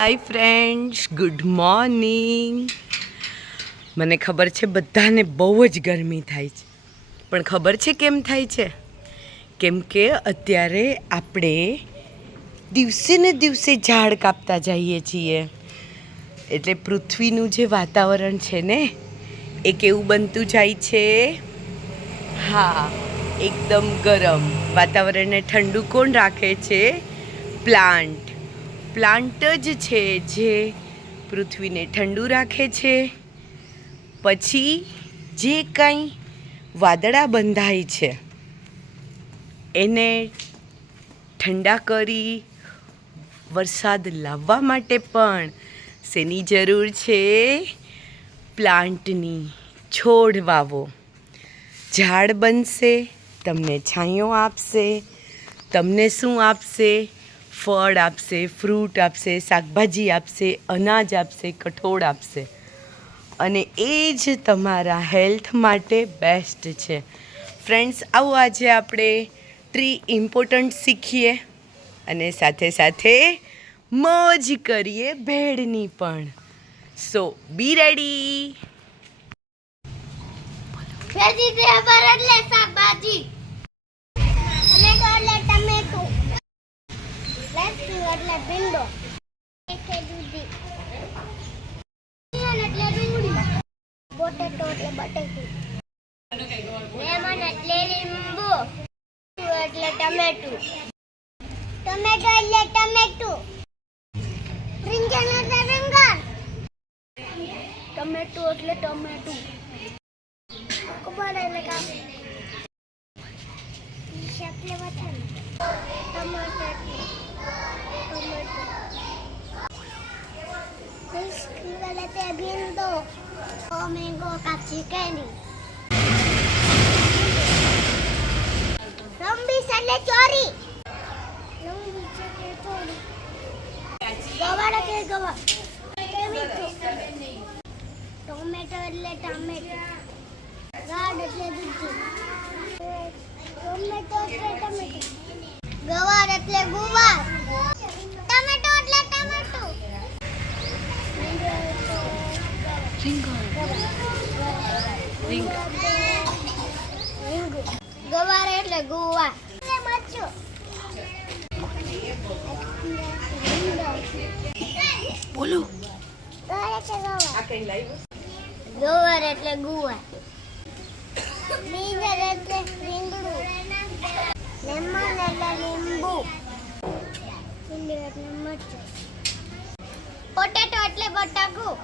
Hi friends, good morning. મને ખબર છે બધાને બહુ જ ગરમી થાય છે, પણ ખબર છે કેમ થાય છે? કેમ કે અત્યારે આપણે દિવસે ને દિવસે ઝાડ કાપતા જઈએ છીએ, એટલે પૃથ્વીનું જે વાતાવરણ છે ને એ કેવું બનતું જાય છે. હા, એકદમ ગરમ. વાતાવરણને ઠંડુ કોણ રાખે છે? પ્લાન્ટ જ છે જે પૃથ્વીને ઠંડુ રાખે છે. પછી જે કાંઈ વાદળા બંધાય છે એને ઠંડા કરી વરસાદ લાવવા માટે પણ શેની જરૂર છે? પ્લાન્ટની. છોડ વાવો, ઝાડ બનશે, તમને છાંયો આપશે. તમને શું આપશે? ફળ આપશે, ફ્રૂટ આપશે, શાકભાજી આપશે, અનાજ આપશે, કઠોળ આપશે. અને એ જ તમારા હેલ્થ માટે બેસ્ટ છે. ફ્રેન્ડ્સ, આવો આજે આપણે ટ્રી ઇમ્પોર્ટન્ટ શીખીએ અને સાથે સાથે મોજ કરીએ ભેળની પણ. સો બી રેડી. વેજીટેબલ એટલે શાકભાજી, ટમેટો એટલે ટમેટું, લેટ્સ એટલે ભીંડો, એટલે દૂધી, ઓનિયન એટલે ડુંગળી, પોટેટો એટલે બટેટું, લેમન એટલે લીંબુ, એટલે ટમેટું, ટમેટો એટલે ટમેટું, રીંગણ એટલે રીંગણ, ટમેટો એટલે ટમેટું, કુકુંબર એટલે કાકડી, ફિશ એટલે મછલી, ટમાટર એટલે ટમેટું, ફિશ ક્રીવલ એટલે ભીંડો, મેંગો કાચી કેરી, લંબી એટલે ચોરી, ગવાર એટલે ગવાર, ટોમેટો એટલે ટામેટું, ગાડ એટલે દૂધી, ટોમેટો એટલે ટમેટું, ગવાર એટલે ગુવાર, ટમેટો એટલે ટમેટું, ગવાર એટલે ગુવાર, બોલો. ગવાર એટલે ગુવાર, બીજર એટલે રીંગણું, લેમન એટલે લીંબુ, ભીંડી એટલે મરચું, પોટેટો એટલે બટાકું,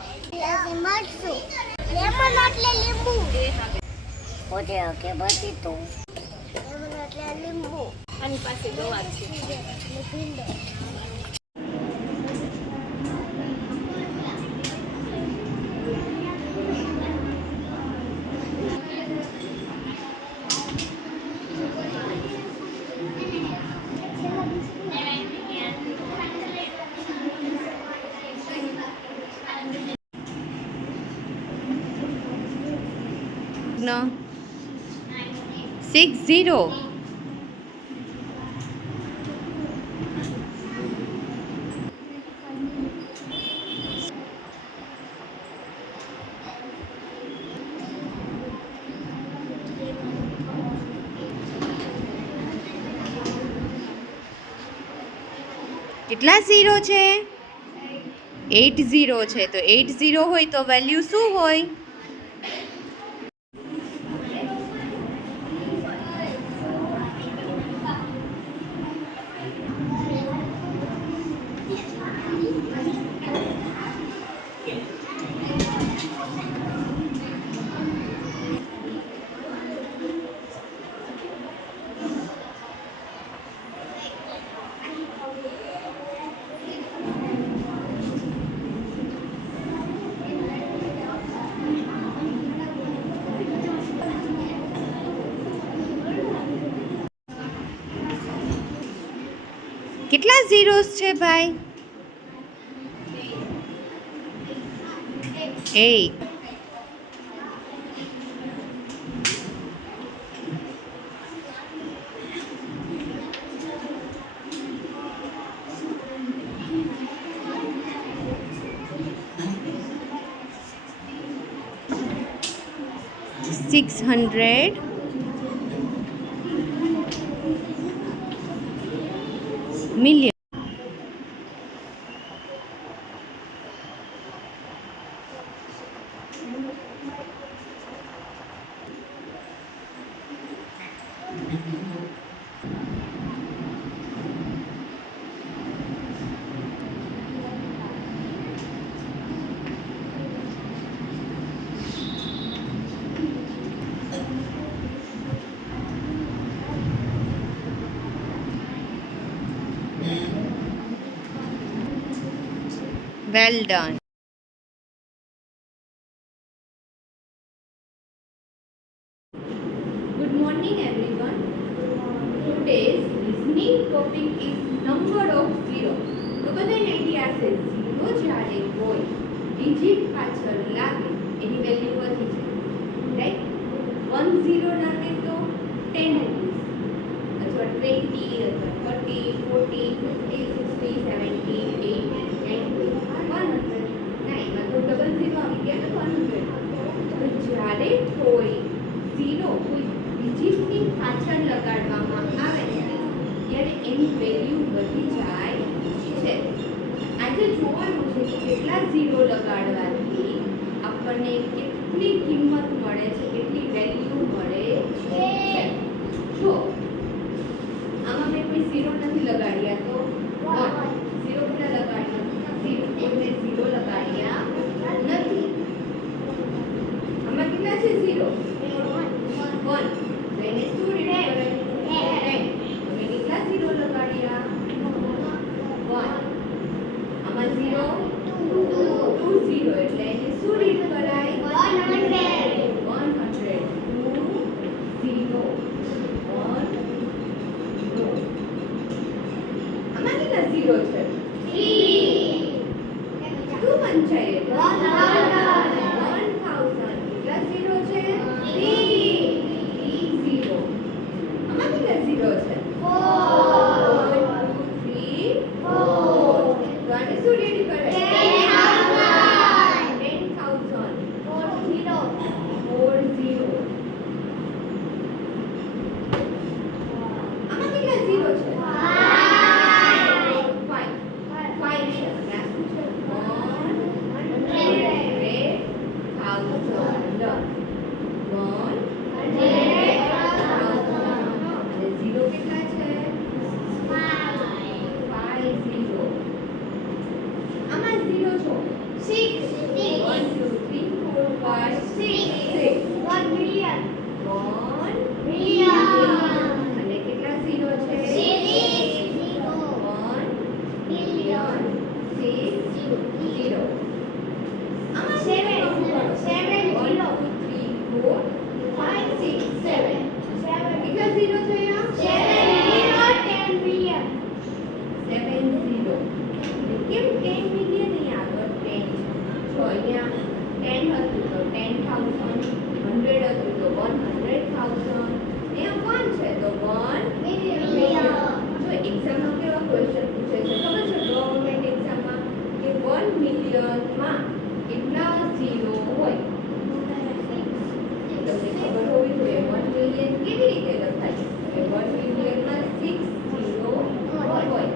મરચું, લેમન એટલે લીંબુ, પોટેટો કે બટેટું, લેમન એટલે લીંબુ, આની પાસે ગવાર છે, ભીંડો. No. 60. કેટલા 0 છે? 80 છે. તો 80 હોય તો વેલ્યુ શું હોય? કેટલા ઝીરોસ છે ભાઈ? 8. 600 million. Well done. Good morning everyone. Today's listening topic is number of zero. તો બધાને આઈડિયા છે ઝીરો જ્યારે હોય ડિજિટ પાછળ લાગે એની વેલ્યુ વધી જાય, રાઈટ? 1 0 લાગે તો 10 રૂપીસ અથવા 20 અથવા 30 40 50 60 70 80 90 100. ના, એમાં તો ડબલ ઝીરો આવી ગયા ને 100. તો જ્યારે કોઈ ઝીરો કોઈ ડિજિટની પાછળ લગાડવામાં આવે ત્યારે એની વેલ્યુ વધી જાય છે. આજે જોવાનું છે કે કેટલા ઝીરો લગાડવાથી આપણને કેટલી કિંમત મળે છે, કેટલી વેલ્યુ મળે છે. જો આમાં મેં કોઈ ઝીરો નથી લગાડ્યા તો ઝીરો કેટલા લગાડ્યા? ઝીરો કોઈ ઝીરો લગાડ્યા નથી. આમાં કેટલા છે ઝીરો? 1. એને શું રીડ કરે? 10. તમે કેટલા ઝીરો લગાડ્યા? 1. આમાં ઝીરો 2 ઝીરો એટલે એને શું રીડ કરાય? 100. 100 2 ઝીરો 1 ઝીરો. આમાં કેટલા ઝીરો છે? 3. શું પંચાયત? 1000. કેટલા ઝીરો છે? 3 ઝીરો. આમાં કેટલા ઝીરો છે? 4 1 2 3 4. તો આને શું રીડ કરે? 10,000 4 ઝીરો. આમાં કેટલા ઝીરો છે? 5 છે. અને આ શું છે? 1 મિલિયનમાં કેટલા ઝીરો હોય? તમને ખબર હોવી જોઈએ 1 મિલિયન કેવી રીતે લખાય? 1 મિલિયનમાં 6 ઝીરો હોય.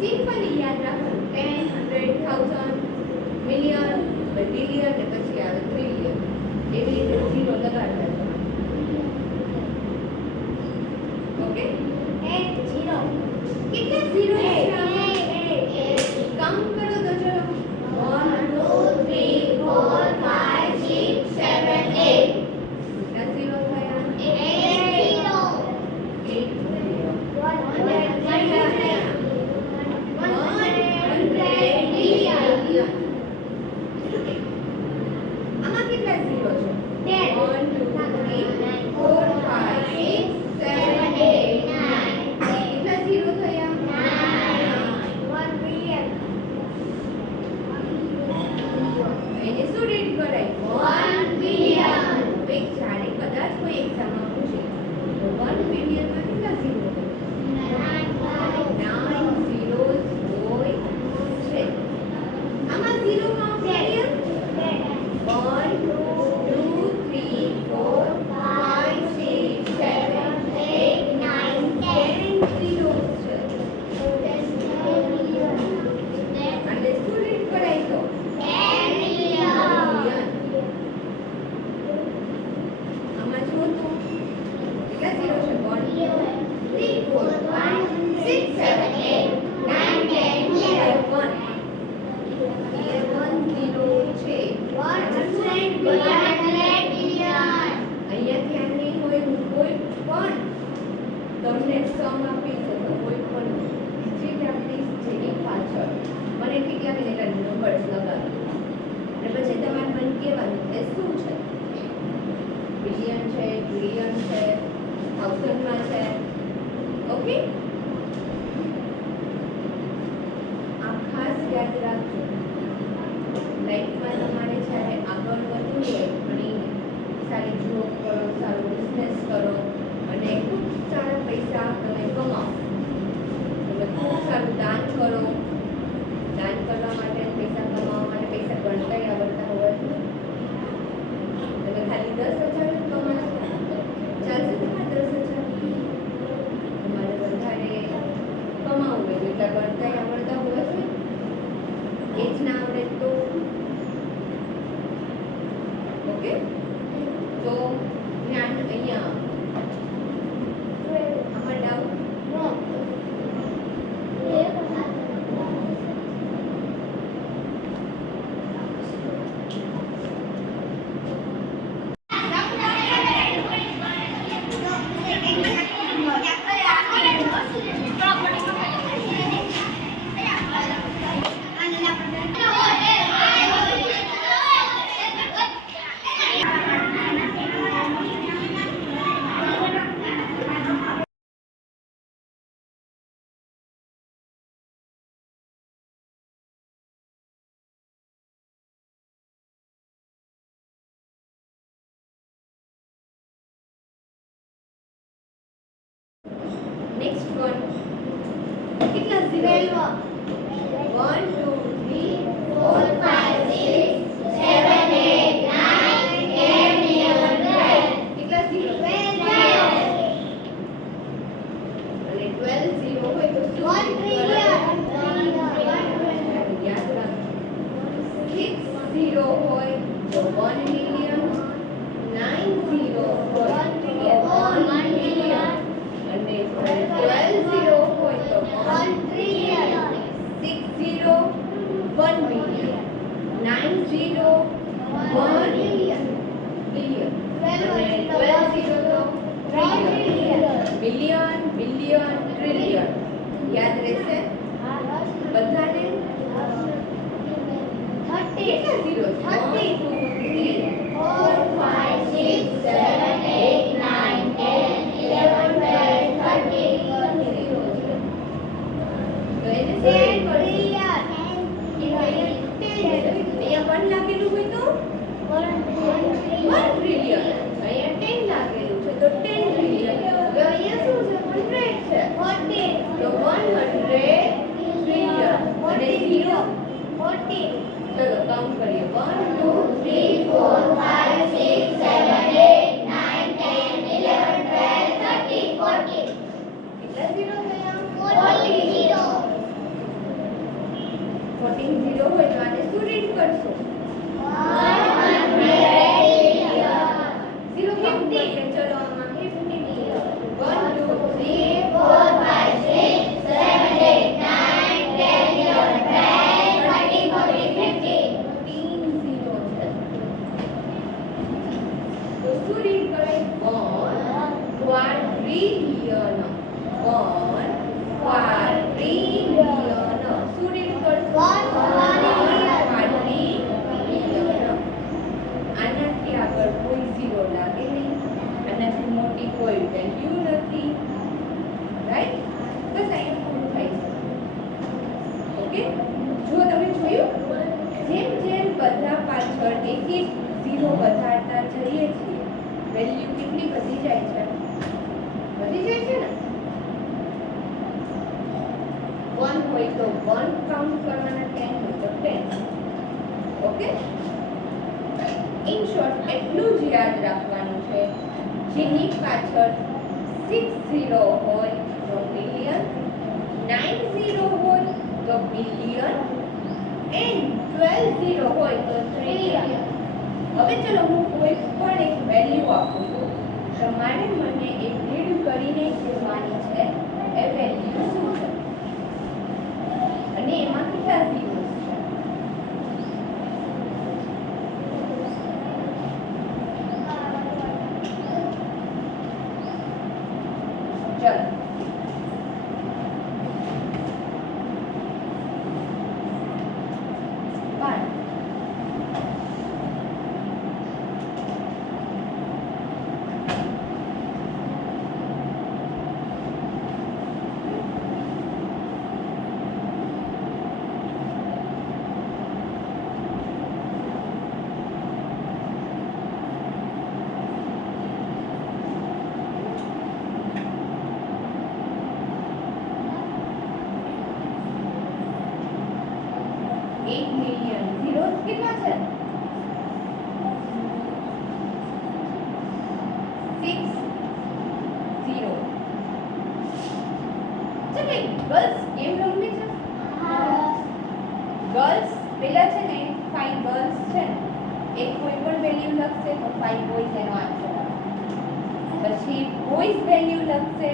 સિમ્પલી યાદ રાખવાનું 10 100 1000 મિલિયન બિલિયન ને પછી આવે ટ્રિલિયન. એવી રીતે ઝીરો લગાડતા જવાનું. ઓકે? 8 ઝીરો. કેટલા ઝીરો છે? કાઉન્ટ કરો તો ચલો 1 2 3 4 5 6 7 8. કેટલા ઝીરો થયા? 1 2 3 4 મિલિયન છે, થાઉઝન્ડમાં છે. ઓકે, આ ખાસ યાદ રાખજો. લાઈફમાં તમારે જ્યારે આગળ વધવું હોય, ઘણી સારી જોબ કરો, સારો બિઝનેસ કરો અને ખૂબ સારા પૈસા તમે કમાઓ, તમે ખૂબ સારું દાન કરો. દાન કરવા માટે, પૈસા કમાવા માટે પૈસા ગણતા આવડતા હોવા જોઈએ. તમે ખાલી 10,000 જ કમાશો, ચાલશે તમારે 10,000? તમારે વધારે કમાવું હોય તો એટલા ગણતા આવડતા હોવા જોઈએ. એ જ ના આવડે તો ઓકે. તો ધ્યાન અહીંયા આમાં ડાઉટ નેક્સ્ટ વન કેટલા ઝીરો? 1 2 3 4 5 6 7 8 9 10 11 કેટલા ઝીરો? 12. અને 12 ઝીરો હોય તો શું? 1 trillion. યાદ રાખો. 6 ઝીરો હોય તો 1 મિલિયન, 9 ઝીરો હોય તો 1 મિલિયન, અને 12 ઝીરો હોય તો 1 trillion, 6 zero 1 million, 9 zero 1 billion, અને 12 ઝીરો તો ટ્રિલિયન. બિલિયન, બિલિયન, ટ્રિલિયન યાદ રહેશે બધાને? કેટલા ઝીરો? 1 2 3 4 5 6 7 8 9 10 11 12 13 તો એને સેટ કરજો. અહીંયા 1 લાગેલું હોય તો 1 ટ્રિલિયન, અહીંયા 10 લાગેલું છે તો 10 ટ્રિલિયન. તો અહીંયા શું છે? 100 છે તો 100 ટ્રિલિયન, અને 0 ચલો કાઉન્ટ કરીએ. 1 2 3 4 5 6 7 8 9 10 11 12 13 14 કેટલા ઝીરો થયા? 40 zero. 14 ઝીરો હોય તો આને શું રીડ કરશો? 100 ઝીરો કેમ બોલશે? ચલો આમાં 1 2 3 4 5 6 7 8 9 10 11 12 13 14 15 3 ઝીરો છે તો શું રીડ કરાય? 1 ક્વાડ્રિલિયન, 1 ક્વાડ્રિલિયન. શું રીડ કરશો? 1 quadrillion. ક્વાડ્રિલિયન. આનાથી આગળ કોઈ ઝીરો લાગે નહીં, આનાથી મોટી કોઈ વેલ્યુ નથી, રાઈટ? બસ અહીંયા પૂરું થાય છે. ઓકે, જો તમે જોયું જેમ જેમ બધા પાછળ એક એક ઝીરો વધારતા જઈએ છીએ વેલ્યુ કેટલી વધી જાય છે? વધી જાય છે ને? 1 હોય તો 1 કાઉન્ટ કરવાના, 10 હોય તો 10. ઓકે, ઇન શોર્ટ એટલું જ યાદ રાખવાનું છે, જેની પાછળ 6 ઝીરો હોય તો મિલિયન, 9 ઝીરો હોય તો બિલિયન, એન્ડ 12 ઝીરો હોય તો ટ્રિલિયન. હવે ચલો હું કોઈ પણ એક વેલ્યુ આપું છું, તમારે મને એક રીડ કરીને કહેવાની છે એ વેલ્યુ શું છે અને એમાં કેટલા ઝીરોસ છે. ચલો 8 મિલિયન ઝીરોઝ કેટલા છે 6 0 છે કે ગર્લ્સ ગેમ રમવી છે ગર્લ્સ પેલા છે ને 5 ગર્લ્સ છે ને એક કોઈ પણ વેલ્યુ લખશે તો 5 બોયઝ એનો આન્સર આપશે પછી બોયઝ વેલ્યુ લખશે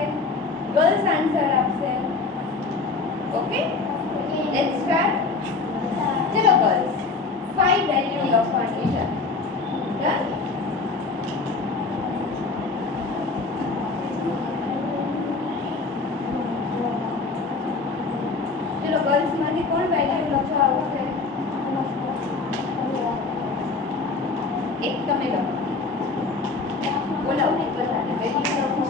ગર્લ્સ આન્સર આપશે ઓકે લેટ્સ સ્ટાર્ટ ચલો ગર્લ્સ 5 વેલ્યુ લખવાની છે ડન ચલો ગર્લ્સ માંથી કોણ વેલ્યુ લખવા આવશે એક તમે લખો બોલાવો બધાને વેલ્યુ લખો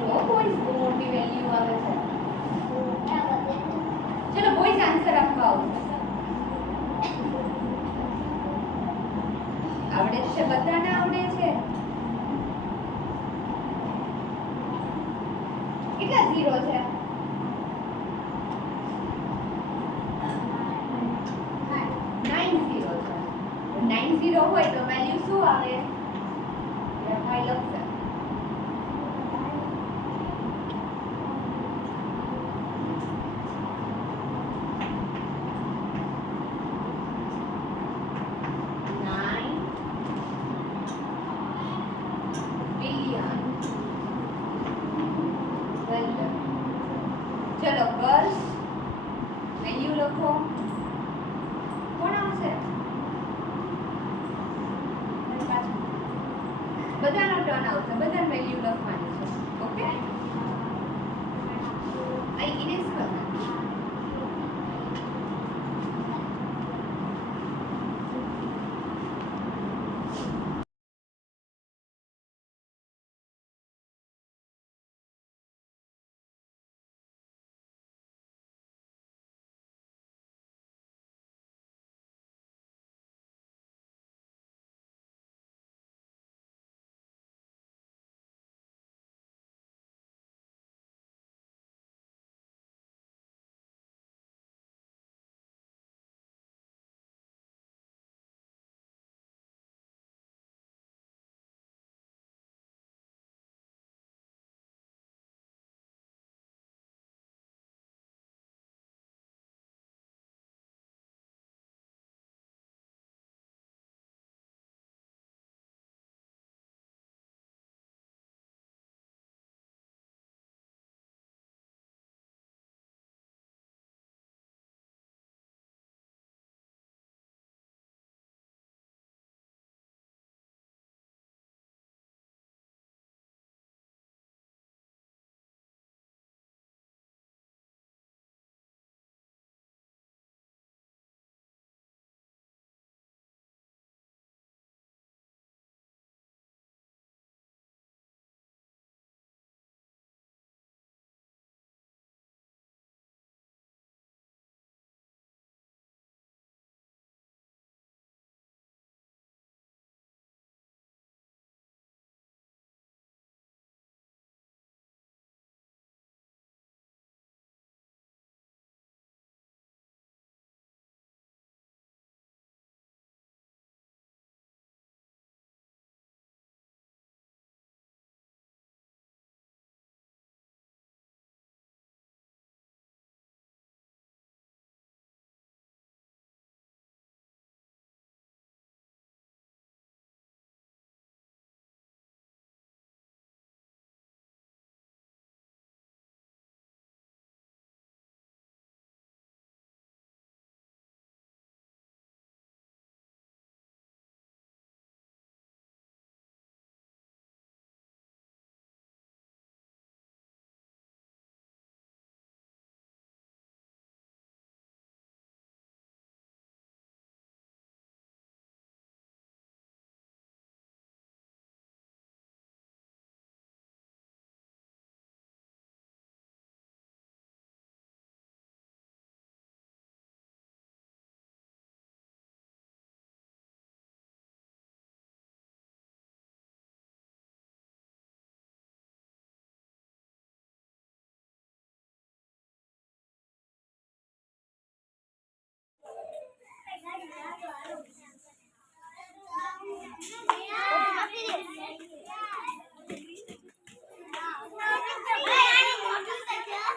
જો બોયઝ બહુ મોટી વેલ્યુ આવે છે ચલો બોયઝ આન્સર આપવા આવશે આવડે છે બધાને આવડે છે કેટલા ઝીરો છે 9 ઝીરો છે 9 ઝીરો હોય તો વેલ્યુ શું આવે ભાઈ લખશે ચલો ગર્લ્સ વેલ્યુ લખો કોણ આવશે બધાનો ટર્ન આવશે બધાને વેલ્યુ લખવાની છે ઓકે આ ઇરેઝ કરવાનું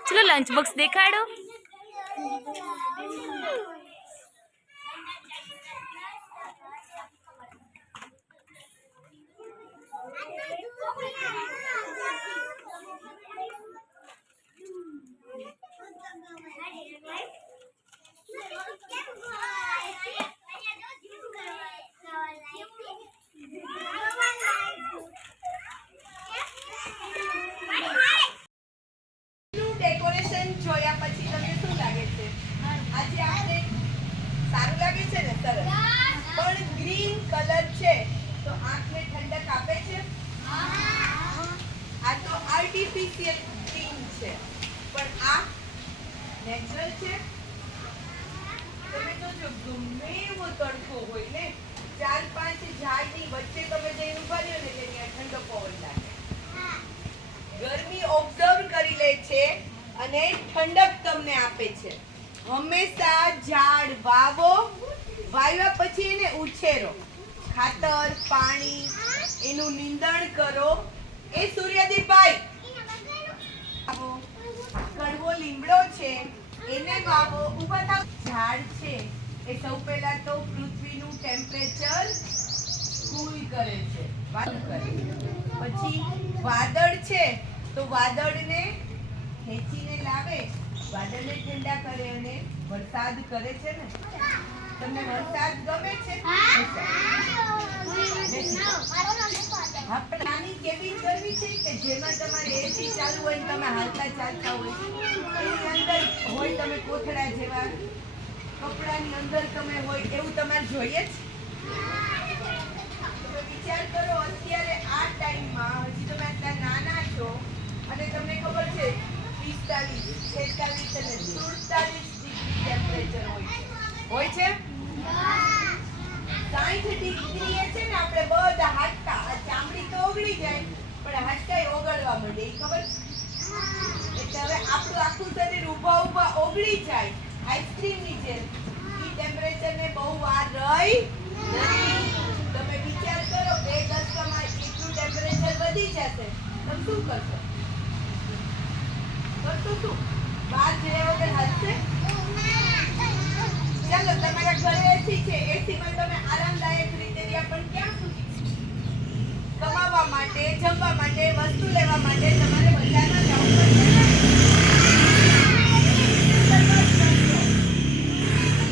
ચલો લંચ બોક્સ દેખાડો. ડેકોરેશન જોયા પછી તમને શું લાગે છે? આજે આપણે સારું લાગે છે ને? સરસ. પણ ગ્રીન કલર છે તો આંખને ઠંડક આપે છે? આ તો આર્ટિફિશિયલ ગ્રીન છે, પણ આ નેચરલ છે. તમે જોજો, ગમે એવો તડકો હોય ને, 4-5 ઝાડની વચ્ચે તમે જઈને ઉભા રહ્યો ને, તેની ઠંડો પવન લાગે. ગરમી ઓબ્ઝર્વ કરી લે છે અને ઠંડક તમને આપે છે. હંમેશા ઝાડ વાવો, વાવ્યા પછી એને ઉછેરો, ખાતર, પાણી, એનું નિંદણ કરો. એ સૂર્યદીપભાઈ, કડવો લીમડો છે એને વાવો. ઊભા થાવ. ઝાડ છે એ સૌ પહેલા તો પૃથ્વીનું ટેમ્પરેચર કૂલ કરે છે, પછી વાદળ છે તો વાદળને ખેંચીને લાવે, વાદળને ઠંડા કરે અને વરસાદ કરે છે ને. તમને વરસાદ ગમે છે? આપણે નાની કેબિન કરવી છે કે જેમાં તમારે એસી ચાલુ હોય ને તમે હાલતા ચાલતા હોય, એની અંદર હોય તમે કોથળા જેવા, કપડાની અંદર તમે હોય, એવું તમારે જોઈએ જ. તમે વિચાર કરો, અત્યારે આ ટાઈમમાં હજી તમે આટલા નાના છો અને તમને ખબર છે 45, 46 અને 47 ડિગ્રી ટેમ્પરેચર હોય છે. 60 ડિગ્રીએ છે ને આપણે બધા હાડકા, ચામડી તો ઓગળી જાય પણ હાડકાય ઓગળવા માંડે, એ ખબર છે? એટલે હવે આપણું આખું શરીર ઊભા ઊભા ઓગળી જાય આઈસ્ક્રીમની જેમ. ઈ ટેમ્પરેચરને બહુ વાર રહી નથી. તમે વિચાર કરો, 2 દશકામાં એટલું ટેમ્પરેચર વધી જશે, તમે શું કરશો? શું બહાર જયા વગર હસશે? ચાલો, તમારા ઘરે એસી છે, એસીમાં તમે આરામદાયક રીતે રહ્યા, પણ ક્યાં સુધી? કમાવા માટે, જમવા માટે, વસ્તુ લેવા માટે તમારે બજારમાં જવું પડશે.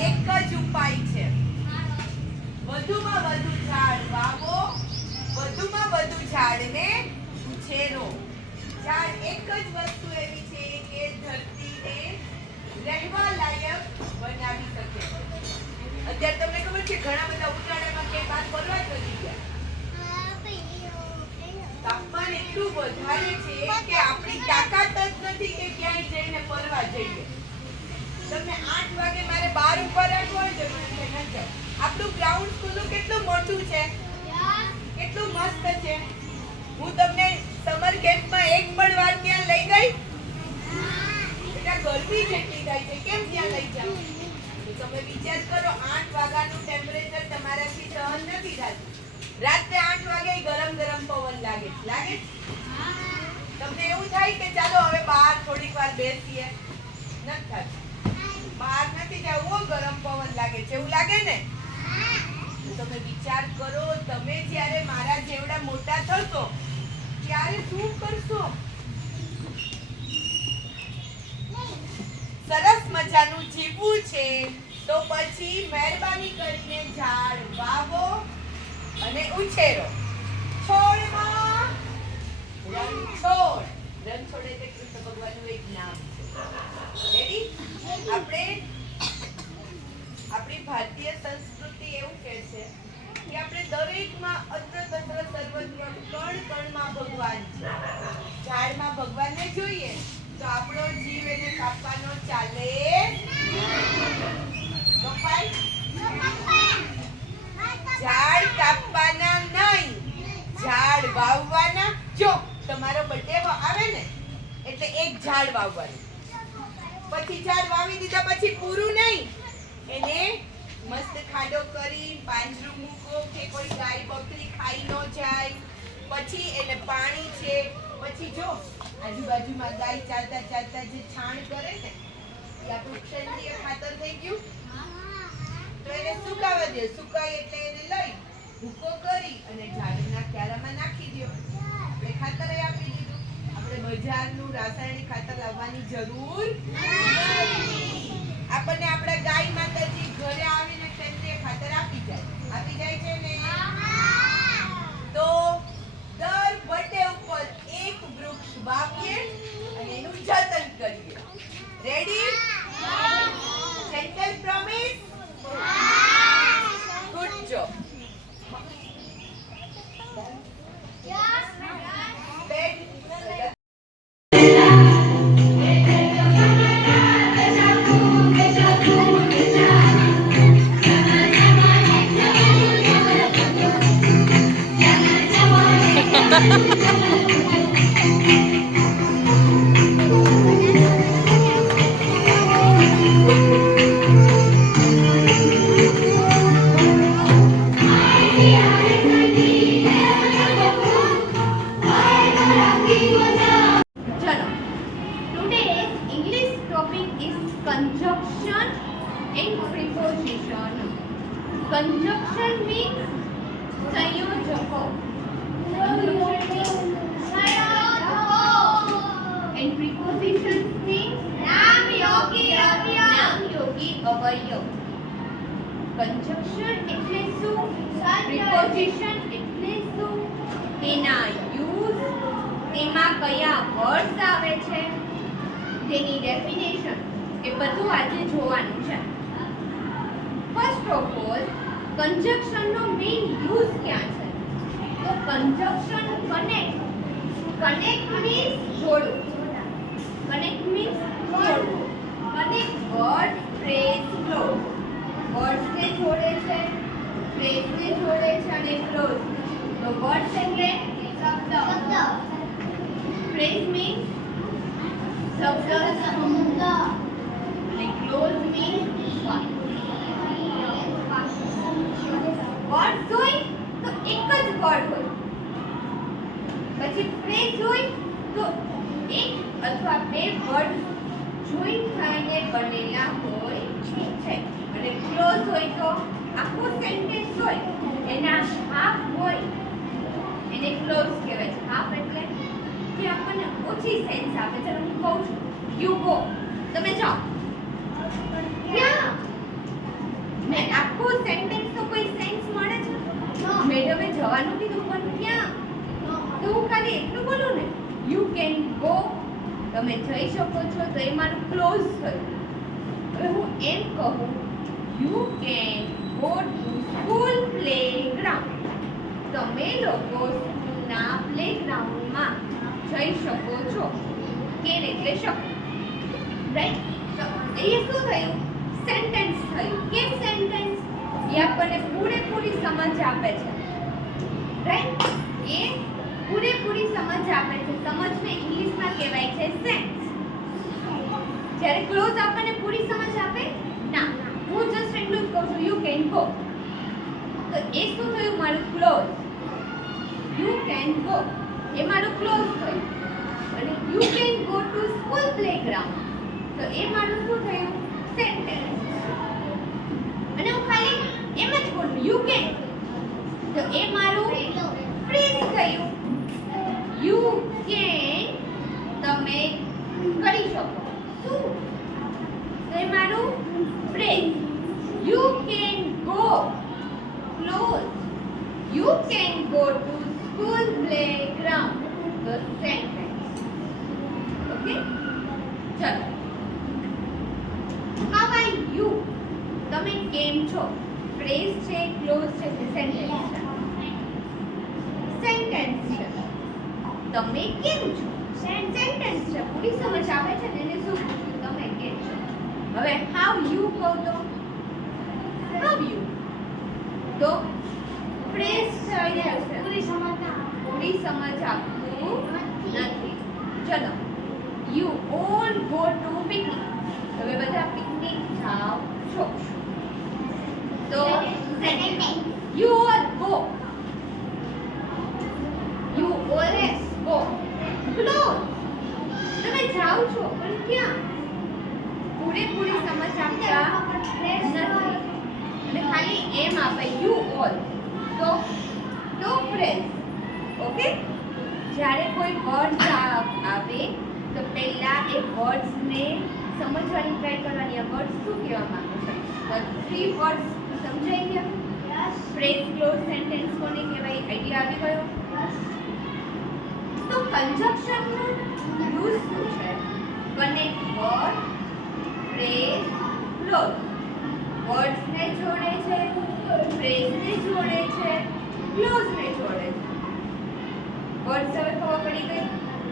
એક જ ઉપાય છે, વધુમાં વધુ ઝાડ વાવો, વધુમાં વધુ ઝાડને ઉછેરો. ઝાડ એક જ વસ્તુ એવી છે કે ધરતીને રહેવા લાયક બનાવી શકે. અત્યારે તમને ખબર છે, ઘણા બધા ઉનાળામાં કે બહાર ફરવા જ નથી ગયા. તાપમાન એટલું વધારે છે કે આપણી તાકાત જ નથી કે ક્યાંય જઈને ફરવા જઈએ. તમને 8 વાગે મારે બહાર ઉભા રાખવા હોય તો મને ન જાવ. આપણું ગ્રાઉન્ડ સ્કૂલનું કેટલું મોટું છે, કેટલું મસ્ત છે. હું તમને સમર કેમ્પમાં એક પણ વાર ત્યાં લઈ ગઈ? એટલે ગરમી જેટલી થાય છે, કેમ ત્યાં લઈ જાવ? તો તમે વિચાર કરો, 8 વાગ્યાનું ટેમ્પરેચર તમારાથી સહન નથી થતું. રાત્રે 8 વાગે ગરમ ગરમ પવન લાગે છે. તમને એવું થાય કે ચાલો હવે બહાર થોડીક વાર બેસીએ? નથી થતું. બહાર નથી જવું, ગરમ પવન લાગે છે, એવું લાગે ને? તમે વિચાર કરો, તમે જ્યારે મારા જેવડા મોટા થશો ત્યારે શું કરશો? સરસ મજાનું જીવવું છે તો પછી મહેરબાની કરીને ઝાડ વાવો અને ઉછેરો. છોડમાં રણછોડ. રણછોડ એટલે કૃષ્ણ ભગવાનનું એક નામ છે. રેડી? આપણી ભારતીય સંસ્કૃતિ એવું કહે છે કે આપણે દરેકમાં અત્ર તત્ર સર્વત્ર કણ કણમાં ભગવાન છે. ઝાડમાં ભગવાનને જોઈએ તો આપણો જીવ એને કાપવાનો ચાલે. કપાય? ઝાડ કાપવાના નહીં, ઝાડ વાવવાના. જો તમારો બર્થડે આવે ને એટલે એક ઝાડ વાવવાનું. પછી ઝાડ વાવી દીધા પછી પૂરું નહીં, એને મસ્ત ખાડો કરી પાંજરું મૂકો કે કોઈ ગાય બકરી ખાઈ ન જાય. પછી એને પાણી છે. પછી જો આજુબાજુમાં ગાય ચાલતા ચાલતા જે છાણ કરે ને એ આપણું સેન્દ્રિય ખાતર થઈ ગયું. તો એને સુકાવા દે. સુકાય એટલે એને લઈ ભૂકો કરી અને ઝાડના ક્યારામાં નાખી દો. આપણે ખાતર આપી દીધું. આપણે બજારનું રાસાયણિક ખાતર લાવવાની જરૂર નથી. આપણને આપણા ગાય માતાજી ઘરે આવીને સેન્દ્રિય ખાતર આપી જાય છે ને. તો દર બર્થડે ઉપર એક વૃક્ષ વાવીએ અને એનું જતન કરીએ. Ready? Centre promise? Good job. Bed ચલો. Today's English topic is conjunction and preposition. Conjunction means સંયોજકો. And preposition means નામયોગી અવયવ. Conjunction એટલે શું? Preposition એટલે શું? તેના યુઝ, તેમાં કયા વર્ડ્સ આવે છે, તેની ડેફિનેશન, એ બધું આજે જોવાનું છે. ફર્સ્ટ ઓફ ઓલ, conjunction નો મેઇન યુઝ ક્યાં છે? તો conjunction connect means જોડવું. Connect means જોડવું. Connect word, phrase, clause. Words ને જોડે છે, phrase ને જોડે છે અને clause. તો words એટલે શબ્દ. Phrase means શબ્દ અને clause means વર્ડ હોય તો એક જ વર્ડ હોય. પછી phrase હોય તો એક અથવા બે વર્ડ જોઈન થઈને બનેલા હોય છે. અને ક્લોઝ હોય તો આખું સેન્ટેન્સ હોય એના હાફ હોય એને ક્લોઝ કહેવાય છે. હાફ એટલે કે આપણને ઓછી સેન્સ આપે છે. હું કહું છું યુ ગો, તમે જાઓ. ક્યાં? ને આખું સેન્ટેન્સ તો કોઈ સેન્સ મળે છે? મેડમે જવાનું કીધું પણ ક્યાં? તો હું ખાલી એટલું બોલું ને યુ કેન ગો, તમે જઈ શકો છો, તો એ મારું ક્લોઝ થયું. હવે હું એમ કહું you can go to school playground, તમે લોકો સ્કૂલના પ્લેગ્રાઉન્ડમાં જઈ શકો છો. કેન એટલે શક્ય. રાઈટ? તો અહીંયા શું થયું? સેન્ટેન્સ થયું. કેમ સેન્ટેન્સ? એ આપણને પૂરેપૂરી સમજ આપે છે. રાઈટ? એ પૂરેપૂરી સમજ આપે છે. સમજને ઇંગ્લિશમાં કહેવાય છે સેન્સ. જ્યારે ક્લોઝ આપણને પૂરી સમજ આપે ના. હું જસ્ટ એટલું જ કહું છું યુ કેન ગો, તો એ શું થયું? મારું ક્લોઝ. યુ કેન ગો એ મારું ક્લોઝ થયું. અને you can go to school playground, તો એ મારું શું થયું? સેન્ટેન્સ. અને હું ખાલી એમ જ બોલું યુ કેન, તો એ મારું ફ્રેઝ થયું. યુ કેન તમે કરી શકો. શું? તો એ મારું phrase. You can go clause. You can go to school playground, તો સેન્ટેન્સ. ઓકે, ચલો. How are you? તમે કેમ છો? ફ્રેઝ છે, ક્લોઝ છે કે સેન્ટેન્સ છે? સેન્ટેન્સ છે. તમે કેમ છો? સેન્ટેન્સ છે. પૂરી સમજ આપે છે ને એને શું પૂછ્યું? તમે કેમ છો? હવે હાઉ યુ કહો તો હાઉ યુ, તો ફ્રેઝ છે. પૂરી સમજ આપતું નથી. ચલો, you all go to picnic, તમે બધા પિકનિક જાઓ છો. તો Sentence. you all go. You always go. Close. તમે જાઓ છો પણ ક્યાં? પૂરેપૂરી સમજ આપતા નથી અને ખાલી એમ આપે you all. તો phrase. ઓકે? જ્યારે કોઈ વર્ડ્સ આવે તો પહેલા એ વર્ડ્સ ને સમજવાની ટ્રાય કરવાની. આ વર્ડ્સ શું કહેવા માંગે છે? થ્રી વર્ડ્સ સમજાઈ ગયા? ફ્રેઝ ક્લોઝ સેન્ટેન્સ કોને કહેવાય? આઈડિયા આવી ગયો? તો કંજક્શન નો યુઝ શું છે? Connect word, phrase, clause. Words ને જોડે છે, ફ્રેઝ ને જોડે છે, ક્લોઝ ને જોડે છે. વર્ડ્સ હવે ખબર પડી ગઈ?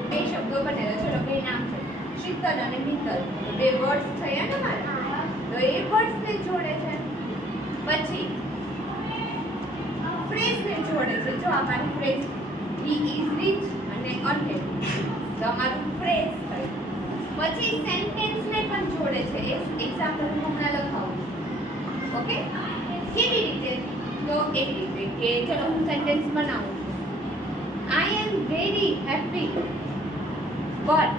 બે શબ્દો બનેલા. ચલો બે નામ છે, શીતલ અને મિત્તલ. બે વર્ડ્સ થયા ને મારા, તો એ વર્ડ્સ ને જોડે છે. પછી ફ્રેઝ ને જોડે છે. જો અમારું ફ્રેઝ હી ઇઝ રીચ અને અનહેપી, તો અમારું ફ્રેઝ થયું. પછી સેન્ટેન્સ ને પણ જોડે છે. એ એક્ઝામ્પલ હું હમણાં લખાવું છું. ઓકે? કેવી રીતે? તો એક રીતે કે ચલો હું સેન્ટેન્સ બનાવું છું. I am very happy, but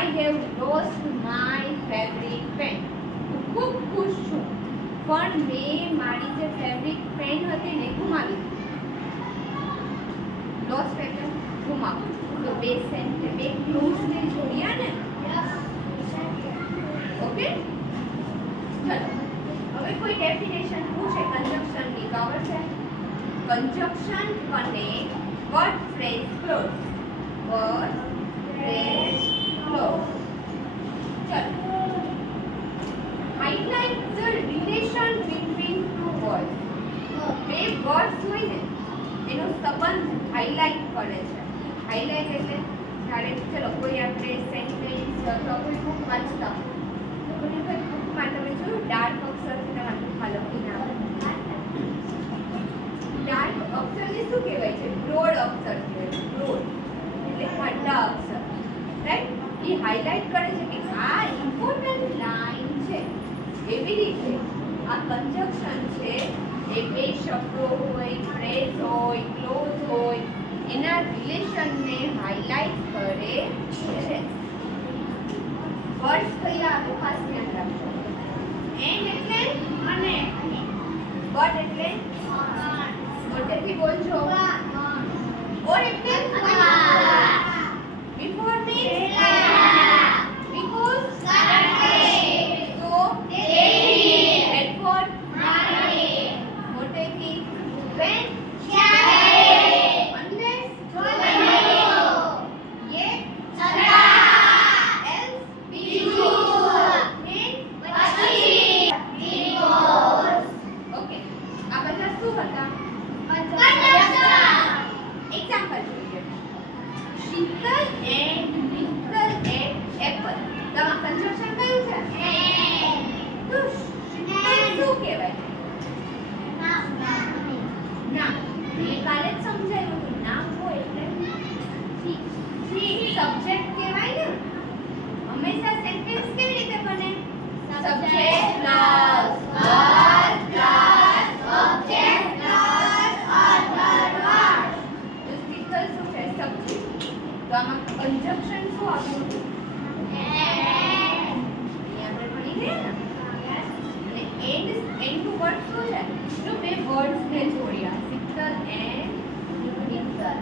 I have lost my favorite pen. હું ખૂબ ખુશ છું પણ મેં મારી જે ફેવરિટ પેન હતી ને ગુમાવી. લોસ્ટ એટલે ગુમાવું. તો બે સેન્ટેન્સ બે ક્લોઝ ને જોડ્યા ને. ઓકે? ચલો હવે કોઈ ડેફિનેશન પૂછે કંજક્શન ની ખબર છે? Conjunction connect word phrase clause. Word phrase clause. ચલો highlight the relation between two words. બે વર્ડ્સ હોય ને એનો સંબંધ હાઇલાઇટ કરે છે. હાઇલાઇટ એટલે જ્યારે ચલો કોઈ આપણે સેન્ટેન્સ અથવા કોઈ બુક વાંચતા તો કોઈ બુકમાં તમે જોયું ડાર્ક અક્ષરથી તમારે બુકમાં લખીને આવે. ડાર્ક અક્ષરને શું કહેવાય છે? બ્રોડ અક્ષર કહેવાય. બ્રોડ એટલે ખાડા અક્ષર. રાઈટ? એ હાઇલાઇટ કરે છે કે આ ઇમ્પોર્ટન્ટ લાઈન છે. એવી રીતે આ કંજક્શન છે એ બે શબ્દો હોય, ફ્રેઝ હોય, ક્લોઝ હોય એના રિલેશનને હાઇલાઇટ કરે છે. વર્ડ્સ કયા આવે ખાસ ધ્યાન રાખજો. એન્ડ એટલે અને, બટ એટલે મોટેથી બોલજો. ઓર એટલે before means because so head for મોટેથી when unless yet else okay. આ બધા શું હતા? એક્ઝામ્પલ જોઈએ. Sheetal and Mittal ate apple. તો આ કંજક્શન કયું છે? તો શીતલ શું કહેવાય? નામ. એ કાલે જ સમજાયું હતું. નામ હોય એટલે સબ્જેક્ટ કહેવાય ને. હંમેશા સેન્ટેન્સ કેવી રીતે બને? Subject plus verb plus object plus અધર વર્ડ. તો શીતલ શું છે? સબ્જેક્ટ. તો આમાં કંજક્શન શું આવ્યું? આપણે ભણી ગયા ને. અને એન્ડ ટુ વર્ડ શું છે? તો બે વર્ડ્સ ને જોડ્યા. Sheetal and Mittal.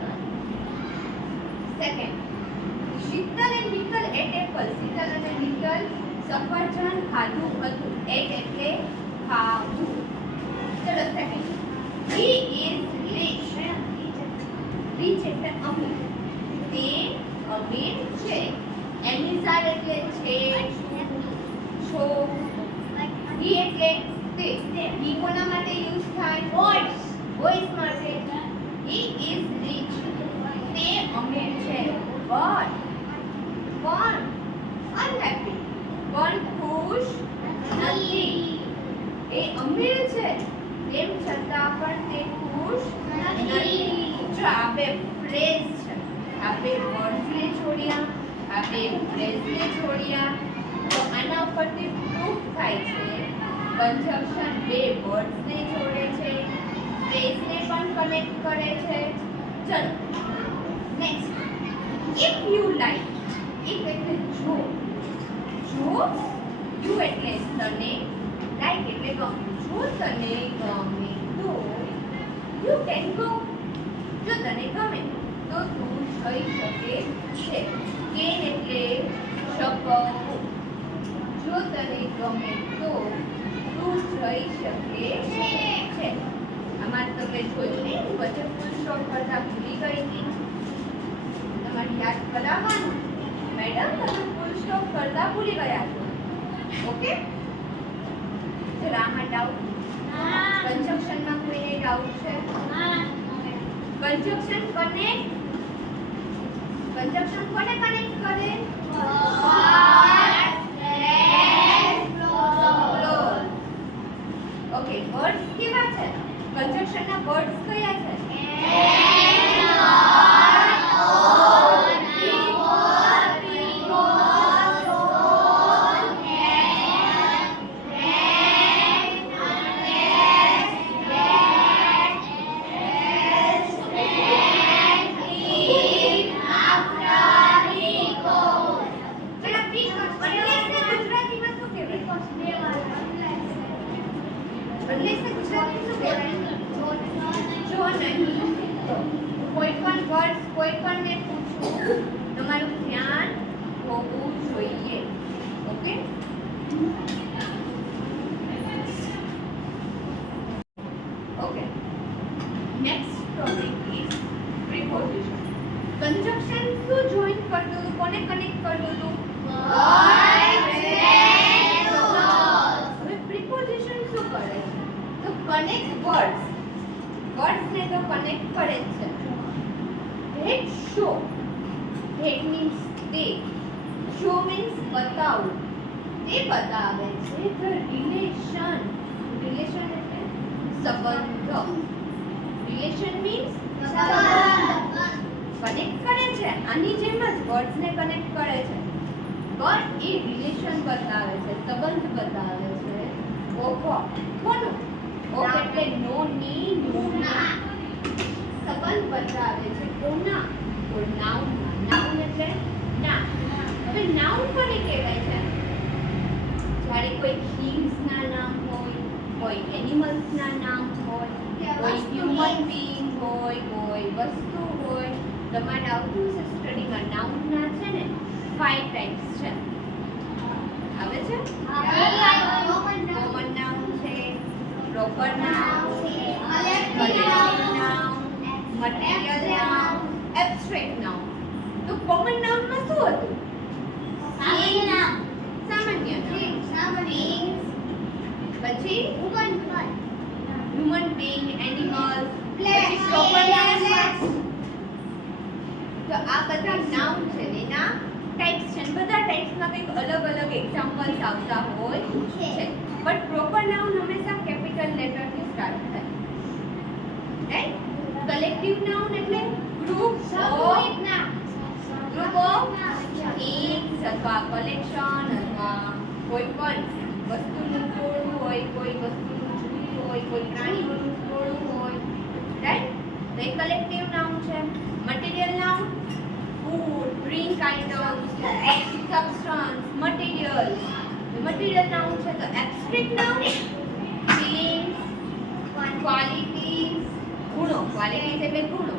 Second, Sheetal and Mittal ate apple. Sheetal અને મિત્તલ સફરજન ખાધું હતું. એટ એટલે ખાવું. ચલો second, he is rich. Rich એટલે અમીર. તે અમીર છે. એમિઝાર એટલે છે, છો. હી એટલે તે. હી કોના માટે યુઝ થાય? બોયઝ. બોયઝ માટે. He is rich. તે અમીર છે. પણ અનહેપી. પણ ખુશ નથી. એ અમીર છે તેમ છતાં પણ તે ખુશ નથી. જો આ બે ફ્રેઝ છે, આ બે વર્ડ્સને જોડ્યા, આ બે ફ્રેઝને જોડ્યા, તો આના ઉપરથી પ્રૂફ થાય છે કન્જક્શન બે વર્ડ્સને જોડે છે, સ્પેસને પણ કનેક્ટ કરે છે. ચલો next, if you like. If એટલે જો, યુ એટલે તને, લાઈક એટલે ગમે. જો તને ગમે તો યુ કેન ગો. જો તને ગમે તો તું જઈ શકે છે. કેન એટલે શકવું. જો તને ગમે તો તું જઈ શકે છે. આમાં તમે જોયું ને, હું વચ્ચે ફૂલ સ્ટોપ કરતા ભૂલી ગઈ હતી. તમારે યાદ કરાવવાનું. મેડમ તમે ફૂલ સ્ટોપ કરતા ભૂલી ગયા છો. ઓકે, ચલો આમાં ડાઉટ? કન્જક્શનમાં કોઈને ડાઉટ છે? Conjunction connect. કન્જક્શન કોને કનેક્ટ કરે? ઓકે, વર્ડ્સ કેવા છે? કન્જક્શનના વર્ડ્સ કયા છે? કોઈ પણ વર્ડ કોઈ પણ ને પૂછું, તમારું ધ્યાન હોવું જોઈએ. Okay, okay, next topic is preposition. Conjunction શું જોઈન કરતું હતું? કોને કનેક્ટ કરતું હતું? હવે પ્રિપોઝિશન શું કરે છે? તો કનેક્ટ વર્ડ્સ. વર્ડ્સને તો કનેક્ટ કરે જ છે. That show. That means તે. Show means બતાવું. તે બતાવે છે the relation. Relation એટલે સંબંધ. Relation means કનેક્ટ કરે છે. આની જેમ જ વર્ડ્સને કનેક્ટ કરે છે, બટ એ રિલેશન બતાવે છે, સંબંધ બતાવે છે. ઓહો, કોનું? ઓહ એટલે નો ની નો ના. સંબંધ બતાવે છે કોના? તો નાઉન. નાઉન એટલે નામ. હવે નાઉન કોને કહેવાય છે? જ્યારે કોઈ થિંગ્સના નામ હોય, કોઈ એનિમલ્સના નામ હોય, કોઈ હ્યુમન બીઈંગ હોય, કોઈ વસ્તુ હોય. તમારે આવતું છે સ્ટડીમાં. નાઉનના છે ને 5 ટાઈપ્સ છે. આવે છે? કોમન નાઉન છે, પ્રોપર નાઉન છે, collective noun, material noun, abstract noun. તો કોમન નાઉનમાં શું હતું? સામાન્ય નામ. પછી હ્યુમન બીઈંગ, એનિમલ્સ. પછી પ્રોપર નાઉન. તો આ બધા નાઉન છે, એના ટાઈપ્સ છે. બધા ટાઈપ્સમાં કંઈક અલગ અલગ એક્ઝામ્પલ્સ આવતા હોય છે. બટ પ્રોપર નાઉન હંમેશા કેપિટલ લેટરથી સ્ટાર્ટ થાય. રાઈટ? કલેક્ટિવ નાઉન એટલે ગ્રુપ ઓફ થિંગ્સ અથવા કલેક્શન અથવા કોઈ પણ વસ્તુનું ટોળું હોય, કોઈ વસ્તુનું જૂથ હોય, કોઈ પ્રાણીઓનું ટોળું હોય. રાઈટ? તો એ કલેક્ટિવ નાઉન છે. Material noun food, drink items, substance, materials. Material noun છે તો abstract noun feelings, qualities, ગુણો. qualities એટલે ગુણો.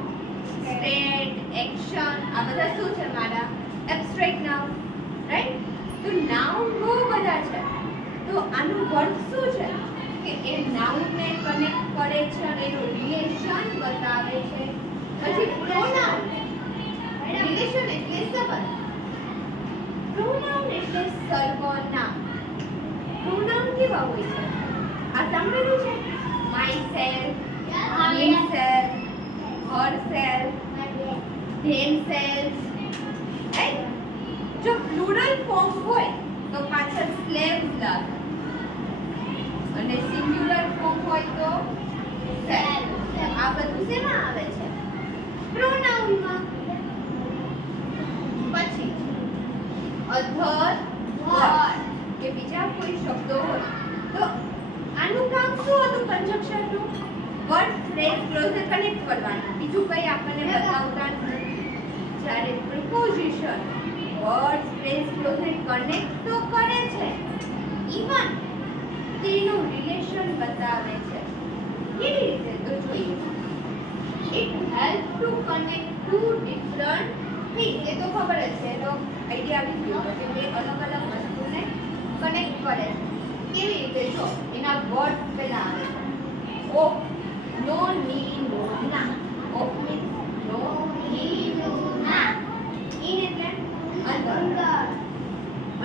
state, action, આ બધા શું છે મારા? abstract noun. રાઈટ? તો નાઉન બહુ બધા છે. તો આનું વર્ક શું છે કે એ નાઉનને કનેક્ટ કરે છે અને એનું રિલેશન બતાવે છે. પછી પ્રોનાઉન. રિલેશન એટલે સંબંધ. પ્રોનાઉન એટલે સર્વનામ. પ્રોનાઉન કેવા હોય છે? આ સાંભળેલું છે? myself, himself, herself, themselves. Right? જો પ્લુરલ ફોર્મ હોય તો પાછળ slaves લાગે અને સિંગ્યુલર ફોર્મ હોય તો self. આ બધું શેમાં આવે છે? પ્રોનાઉનમાં. પછી અધર વર્ડ કે બીજા કોઈ શબ્દો હોય તો આનું કામ શું હતું કંજક્શનનું? વર્ડ ફ્રેઝ ક્લોઝર કનેક્ટ કરવાના. બીજું કંઈ આપણને બતાવતા નથી. જ્યારે preposition word phrase closure connect તો કરે છે, ઇવન તેનું રિલેશન બતાવે છે. કેવી રીતે? તો જોઈએ. It helps to connect two different things. એ તો ખબર જ છે, તો આઈડિયા આવી ગયો કે બે અલગ અલગ વસ્તુને કનેક્ટ કરે છે. કેવી રીતે? જો એના વર્ડ પહેલા આવે છે. ઓફ, નો, ની, નો, ના. ઓફ મીન્સ નો, ની, નો, ના. ઇન એટલે અંદર.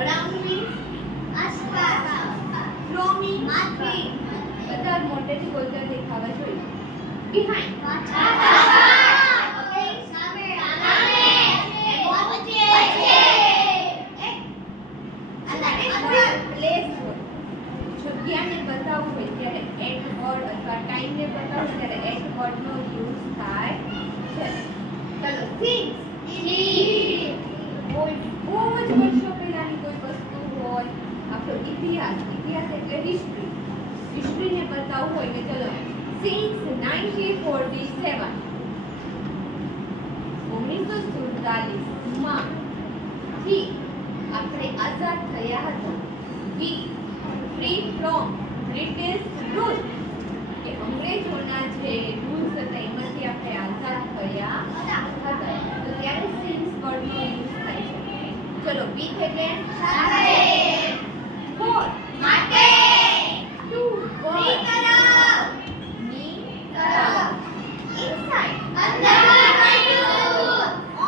અરાઉન્ડ મીન્સ આસપાસ. ફ્રો મીન્સ માંથી. બધા મોટેથી બોલતા દેખાવા જોઈએ. બિહાઇન્ડ જગ્યાને બતાવવું હોય ત્યારે એટ વર્ડ અથવા ટાઈમને બતાવવું ત્યારે એટ વર્ડનો યુઝ થાય છે. ચલો થિંગ્સ. કોઈ બહુ જ વર્ષો પહેલાની કોઈ વસ્તુ હોય, આપણો ઇતિહાસ એટલે હિસ્ટ્રી. હિસ્ટ્રીને બતાવવું હોય કે ચલો since 1947 1947 થી આપણે આઝાદ થયા હતા. we free from British rule કે અંગ્રેજોના જે રૂલ્સ હતા એમાંથી આપણે આઝાદ થયા હતા. તો ત્યારે since વર્ડનો યુઝ થાય છે. ચલો with એટલે સાથે, for માટે, to work inside અંદર,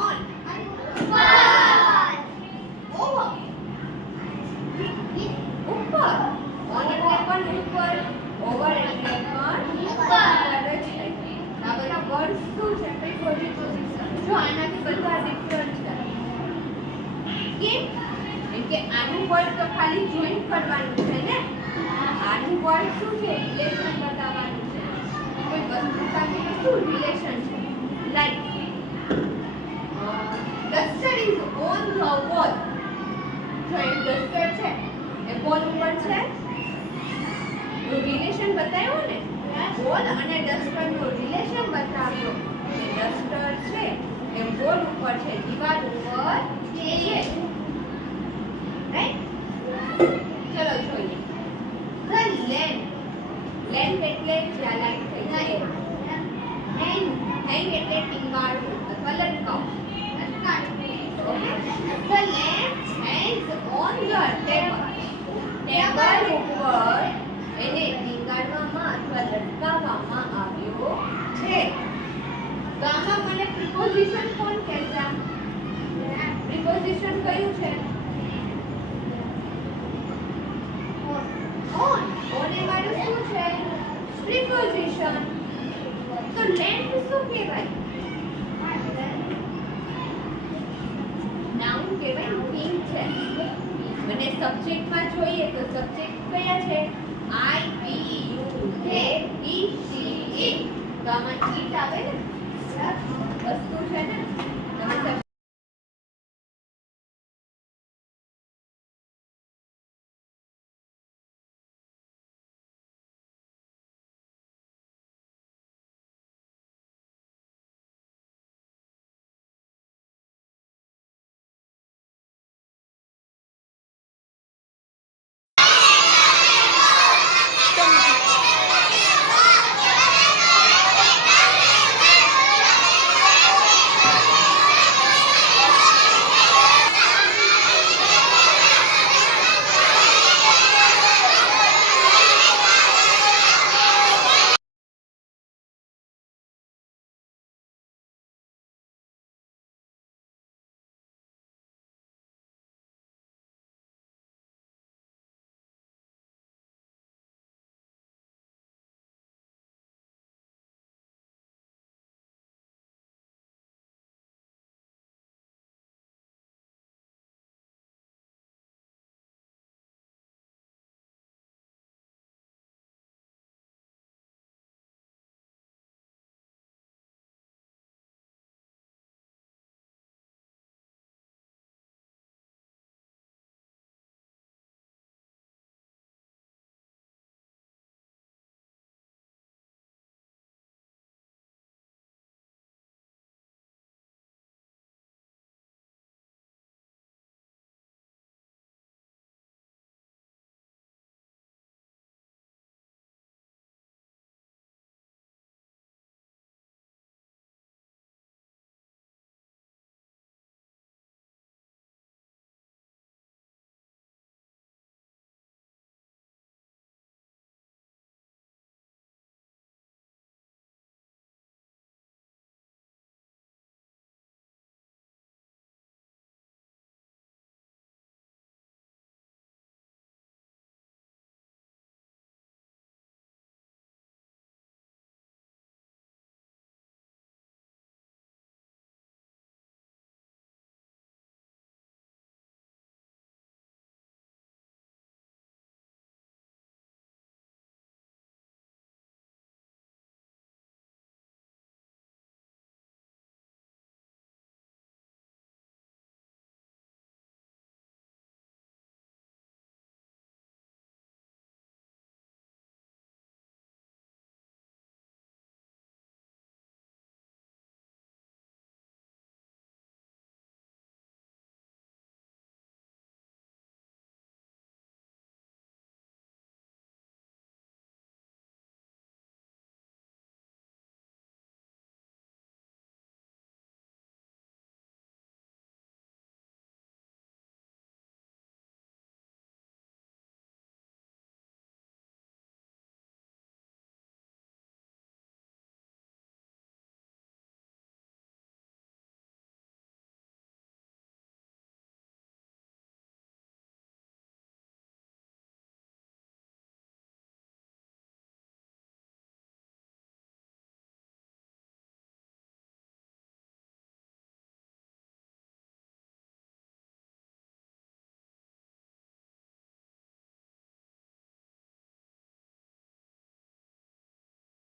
on over ઉપર. on એટલે પણ ઉપર, over એટલે પણ ઉપર જ થાય. આ બધા વર્ડ શું છે? પ્રિપોઝિશન. જો આનાથી બધા ડિફરન્ટ છે. કેમ? કેમ કે આનું વર્ડ તો ખાલી જોઈન કરવાનું છે ને. આનું વર્ડ શું છે? રિલેશન બતાવવાનું છે. કોઈ વસ્તુ સાથે શું રિલેશન છે? Like duster is on the wall. જો એ duster છે એ wall ઉપર છે, તો રિલેશન બતાવ્યો ને. wall અને duster નું રિલેશન બતાવ્યો. એ duster છે એ wall ઉપર છે, દીવાલ ઉપર છે. રાઈટ? ચલો જોઈએ. The lamp. lamp એટલે જ્યાં લાઈટ થઈ જાય. hang એટલે ટીંગાડવું અથવા લટકાવવું. Okay? The lamp hangs on the table. Table ઉપર એને ટીંગાડવામાં અથવા લટકાવવામાં આવ્યો છે. તો આમાં મને પ્રિપોઝિશન કોણ કહેતા? પ્રિપોઝિશન કયું છે? on. on એ મારું શું છે? પ્રિપોઝિશન. તો લેમ્પ શું કહેવાય? નાઉન કહેવાય, થિંગ છે. અને સબ્જેક્ટમાં જોઈએ તો સબ્જેક્ટ કયા છે? I P U K E C E. તો આમાં ઈટ આવે ને, વસ્તુ છે ને. તમે